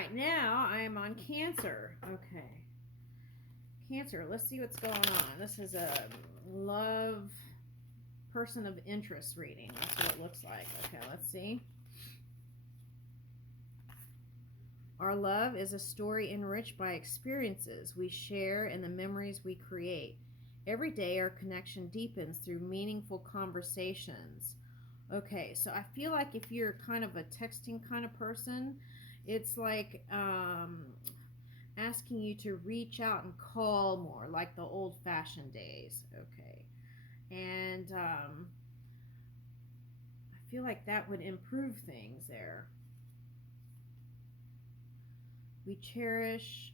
right, now I am on Cancer. Okay. Cancer, let's see what's going on. This is a love person of interest reading. That's what it looks like. Okay, let's see. Our love is a story enriched by experiences we share and the memories we create. Every day, our connection deepens through meaningful conversations. Okay, so I feel like if you're kind of a texting kind of person, it's like asking you to reach out and call more, like the old fashioned days. Okay, and I feel like that would improve things there. We cherish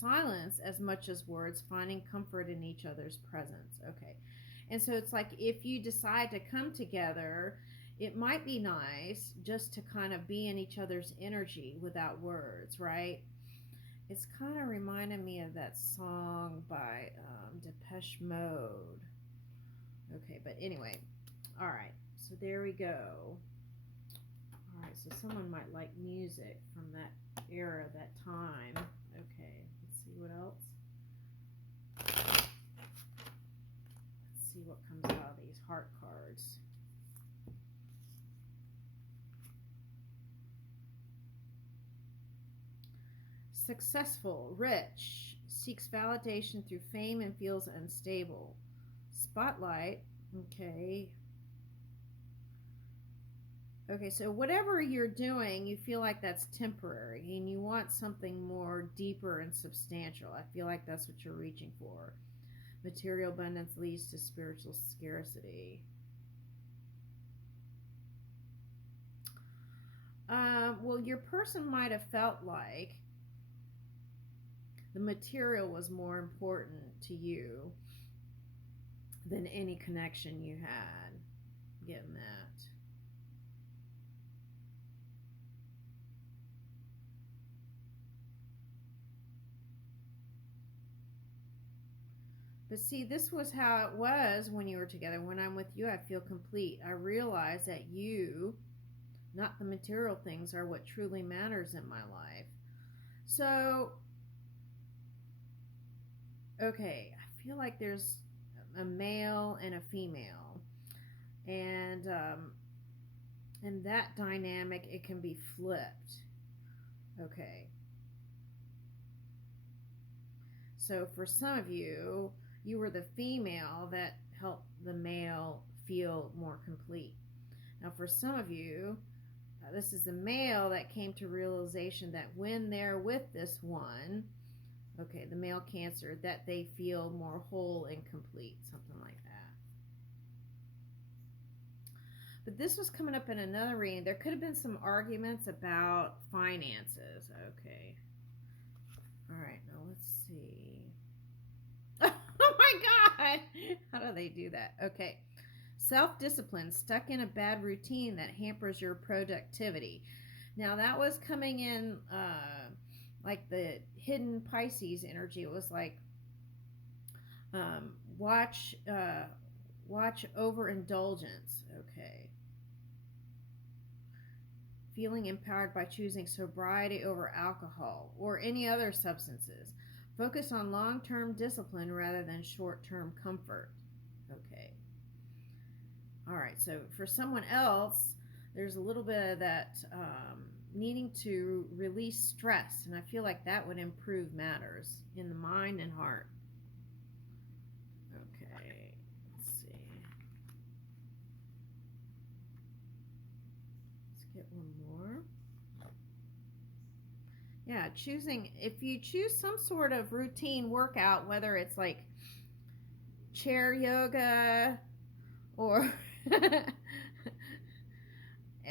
silence as much as words, finding comfort in each other's presence. Okay. And so it's like if you decide to come together, it might be nice just to kind of be in each other's energy without words, right? It's kind of reminding me of that song by Depeche Mode. Okay, but anyway, all right, so there we go. All right, so someone might like music from that era, that time. Okay, let's see what else. Let's see what comes out of these heart cards. Successful, rich, seeks validation through fame and feels unstable. Spotlight, okay. Okay, so whatever you're doing, you feel like that's temporary and you want something more deeper and substantial. I feel like that's what you're reaching for. Material abundance leads to spiritual scarcity. Well, your person might have felt like the material was more important to you than any connection you had. Getting that. But see, this was how it was when you were together. When I'm with you, I feel complete. I realize that you, not the material things, are what truly matters in my life. So, okay, I feel like there's a male and a female, and that dynamic, it can be flipped. Okay, so for some of you, you were the female that helped the male feel more complete. Now, for some of you, this is the male that came to realization that when they're with this one, okay, the male Cancer, that they feel more whole and complete, something like that. But this was coming up in another reading. There could have been some arguments about finances. Okay. All right, now let's see. Oh my God! How do they do that? Okay. Self discipline, stuck in a bad routine that hampers your productivity. Now, that was coming in like the hidden Pisces energy. It was like um, watch overindulgence. Okay. Feeling empowered by choosing sobriety over alcohol or any other substances. Focus on long term discipline rather than short term comfort. Okay. All right, so for someone else, there's a little bit of that needing to release stress, and I feel like that would improve matters in the mind and heart. Okay, let's see. Let's get one more. Yeah, if you choose some sort of routine workout, whether it's like chair yoga or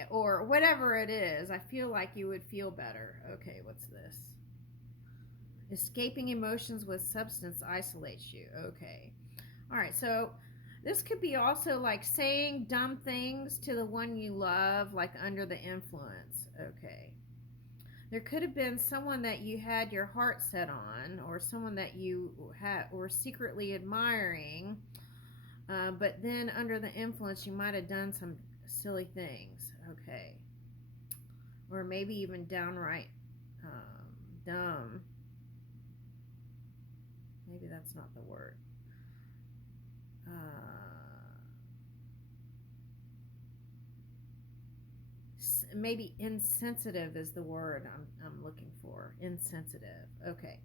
or whatever it is, I feel like you would feel better. Okay, what's this? Escaping emotions with substance isolates you. Okay. All right, so this could be also like saying dumb things to the one you love, like under the influence. Okay. There could have been someone that you had your heart set on, or someone that you were secretly admiring, but then under the influence, you might have done some silly things. Okay. Or maybe even downright dumb. Maybe that's not the word. Maybe insensitive is the word I'm looking for. Insensitive. Okay.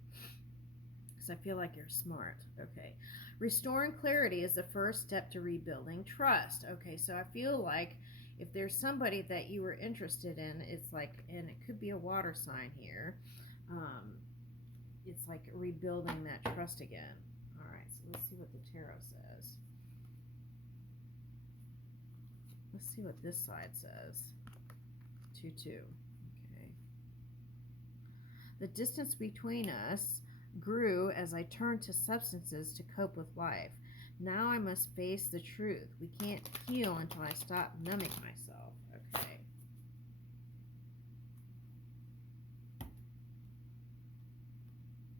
Because I feel like you're smart. Okay. Restoring clarity is the first step to rebuilding trust. Okay. So I feel like if there's somebody that you were interested in, it's like, and it could be a water sign here, it's like rebuilding that trust again. All right. So let's see what the tarot says. Let's see what this side says. 2-2. Okay. The distance between us grew as I turned to substances to cope with life. Now I must face the truth. We can't heal until I stop numbing myself. Okay.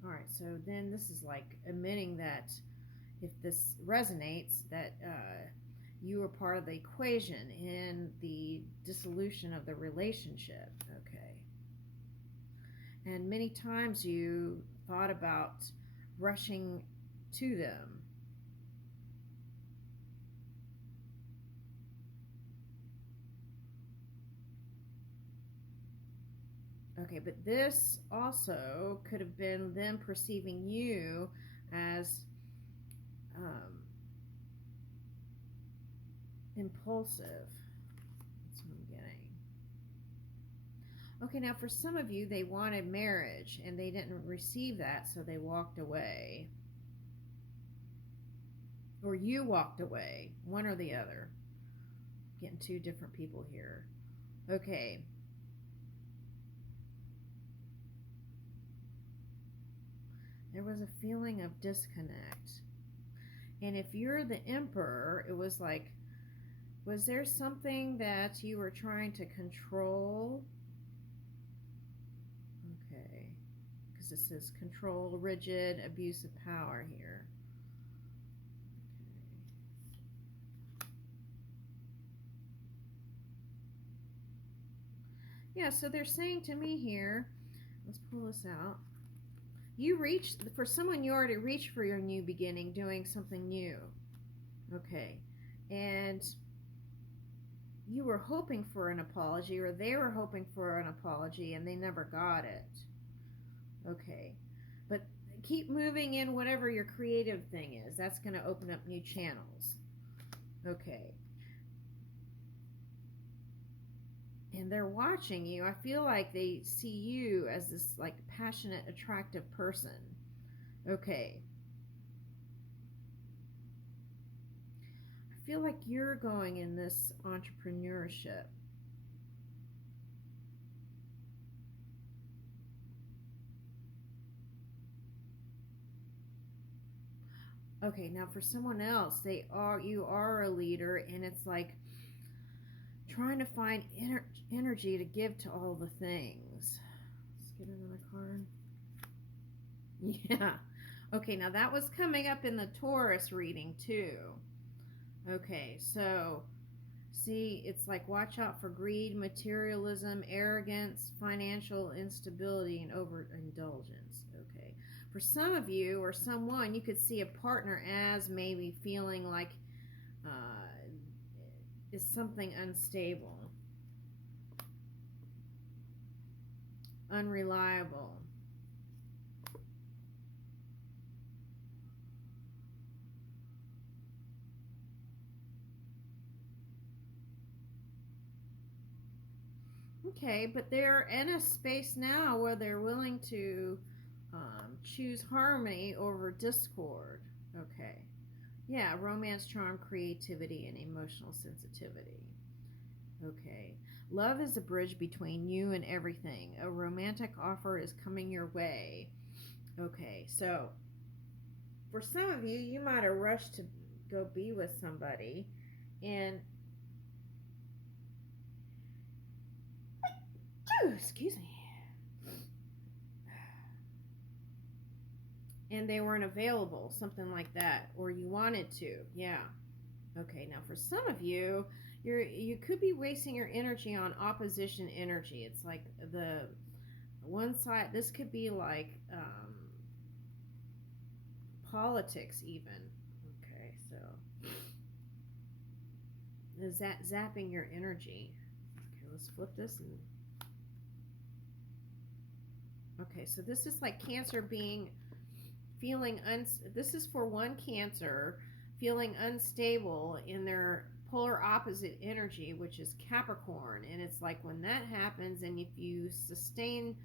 All right, so then this is like admitting that if this resonates, that you are part of the equation in the dissolution of the relationship. Okay. And many times you thought about rushing to them. Okay, but this also could have been them perceiving you as impulsive. That's what I'm getting. Okay, now for some of you, they wanted marriage and they didn't receive that, so they walked away. Or you walked away, one or the other. Getting two different people here. Okay. There was a feeling of disconnect. And if you're the emperor, it was like, was there something that you were trying to control? Okay. Because it says control, rigid, abuse of power here. Yeah, so they're saying to me here, let's pull this out. You reached, for someone, you already reached for your new beginning, doing something new. Okay. And you were hoping for an apology, or they were hoping for an apology, and they never got it. Okay. But keep moving in whatever your creative thing is. That's going to open up new channels. Okay. And they're watching you. I feel like they see you as this like passionate, attractive person. Okay. I feel like you're going in this entrepreneurship. Okay, now for someone else, you are a leader, and it's like trying to find energy to give to all the things. Let's get another card. Yeah. Okay, now that was coming up in the Taurus reading too. Okay, so see, it's like watch out for greed, materialism, arrogance, financial instability, and overindulgence. Okay. For some of you or someone, you could see a partner as maybe feeling like is something unstable, unreliable. Okay, but they're in a space now where they're willing to choose harmony over discord. Okay. Yeah, romance, charm, creativity, and emotional sensitivity. Okay. Love is a bridge between you and everything. A romantic offer is coming your way. Okay, so for some of you, you might have rushed to go be with somebody, and excuse me, and they weren't available, something like that, or you wanted to. Yeah. Okay, now for some of you, you could be wasting your energy on opposition energy. It's like the one side, this could be like politics even. Okay, so is that zapping your energy? Okay, let's flip this. And okay, so this is like Cancer being this is for one Cancer feeling unstable in their polar opposite energy, which is Capricorn. And it's like when that happens, and if you sustain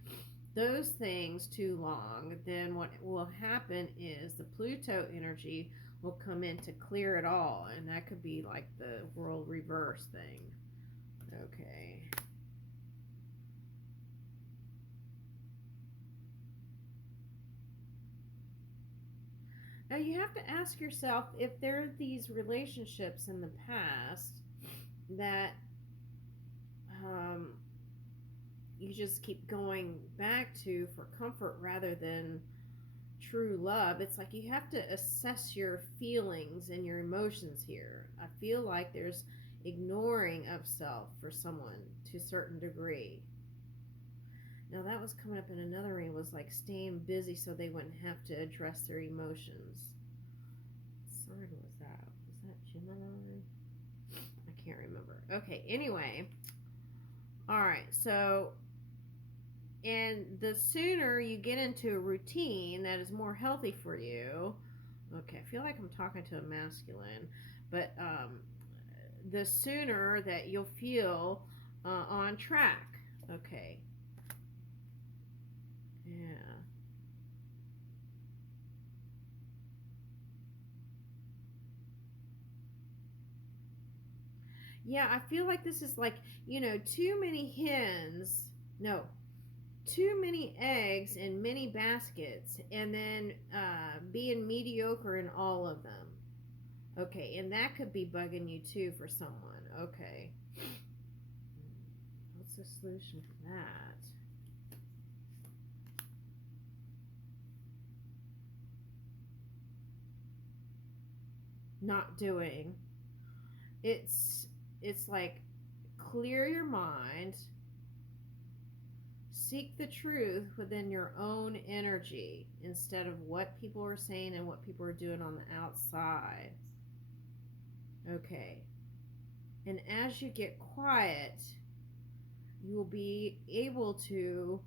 those things too long, then what will happen is the Pluto energy will come in to clear it all, and that could be like the world reverse thing. Okay. Now you have to ask yourself if there are these relationships in the past that um, you just keep going back to for comfort rather than true love. It's like you have to assess your feelings and your emotions here. I feel like there's ignoring of self for someone to a certain degree. Now that was coming up in another ring, was like staying busy so they wouldn't have to address their emotions. What sign was that? Was that Gemini? I can't remember. Okay, anyway. Alright, so and the sooner you get into a routine that is more healthy for you, okay, I feel like I'm talking to a masculine, but the sooner that you'll feel on track. Okay. Yeah. Yeah, I feel like this is like, too many hens. No, too many eggs in many baskets, and then being mediocre in all of them. Okay, and that could be bugging you too for someone. Okay. What's the solution for that? Not doing. It's like clear your mind, seek the truth within your own energy instead of what people are saying and what people are doing on the outside. Okay. And as you get quiet, you will be able to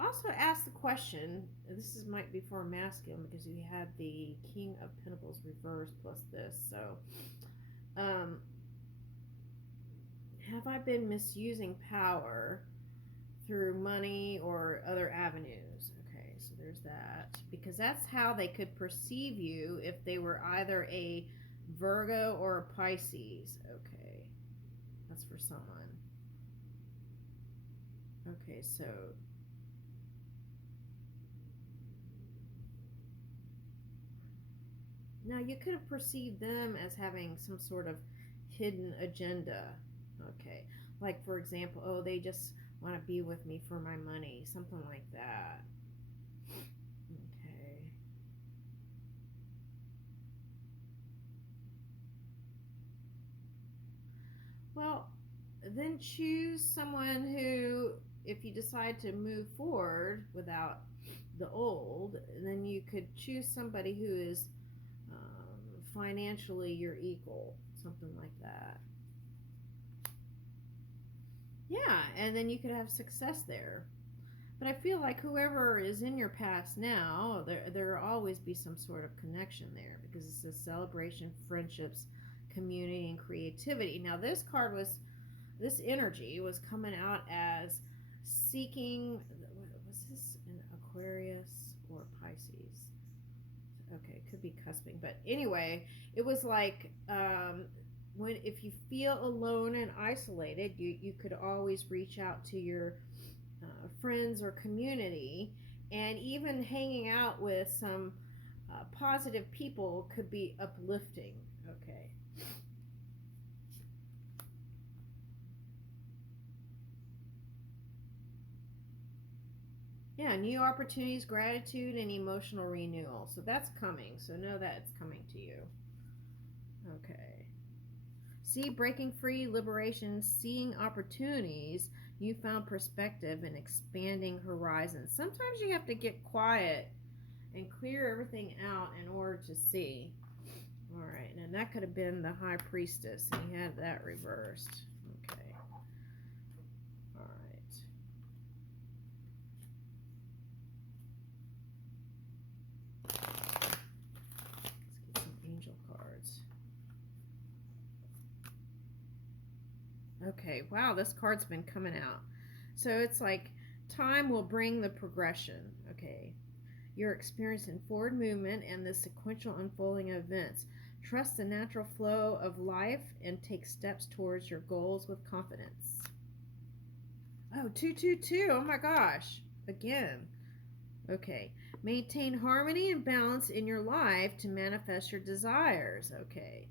also ask the question. This is might be for a masculine because we had the King of Pentacles reversed plus this. So, um, have I been misusing power through money or other avenues? Okay, so there's that. Because that's how they could perceive you if they were either a Virgo or a Pisces. Okay, that's for someone. Okay, so now you could have perceived them as having some sort of hidden agenda. Okay, like for example, oh, they just want to be with me for my money, something like that. Okay. Well, then choose someone who, if you decide to move forward without the old, then you could choose somebody who is financially your equal, something like that. Yeah, and then you could have success there. But I feel like whoever is in your past now, there will always be some sort of connection there because it's a celebration, friendships, community, and creativity. Now this energy was coming out as seeking. Was this an Aquarius or Pisces? Okay, it could be cusping, but anyway, it was like when if you feel alone and isolated, you could always reach out to your friends or community, and even hanging out with some positive people could be uplifting. Okay. Yeah, new opportunities, gratitude, and emotional renewal. So that's coming. So know that it's coming to you. Okay. See, breaking free, liberation, seeing opportunities newfound perspective and expanding horizons. Sometimes you have to get quiet and clear everything out in order to see. All right, and that could have been the high priestess, and he had that reversed. Okay. All right. Let's get some angel cards. Okay, wow, this card's been coming out. So it's like time will bring the progression. Okay. You're experiencing forward movement and the sequential unfolding of events. Trust the natural flow of life and take steps towards your goals with confidence. Oh, 222. Oh my gosh. Again. Okay. Maintain harmony and balance in your life to manifest your desires. Okay.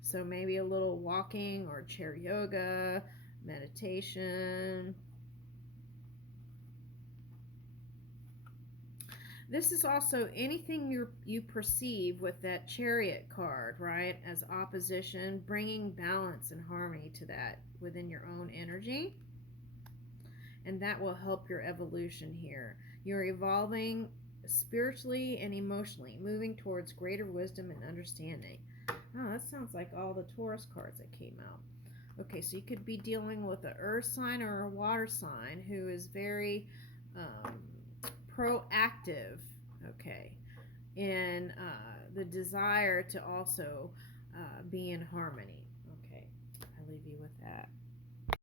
So maybe a little walking or chair yoga, meditation. This is also anything you perceive with that chariot card, right, as opposition, bringing balance and harmony to that within your own energy. And that will help your evolution here. You're evolving spiritually and emotionally, moving towards greater wisdom and understanding. Oh, that sounds like all the Taurus cards that came out. Okay, so you could be dealing with an earth sign or a water sign who is very proactive, okay, in the desire to also be in harmony. Okay, I leave you with that.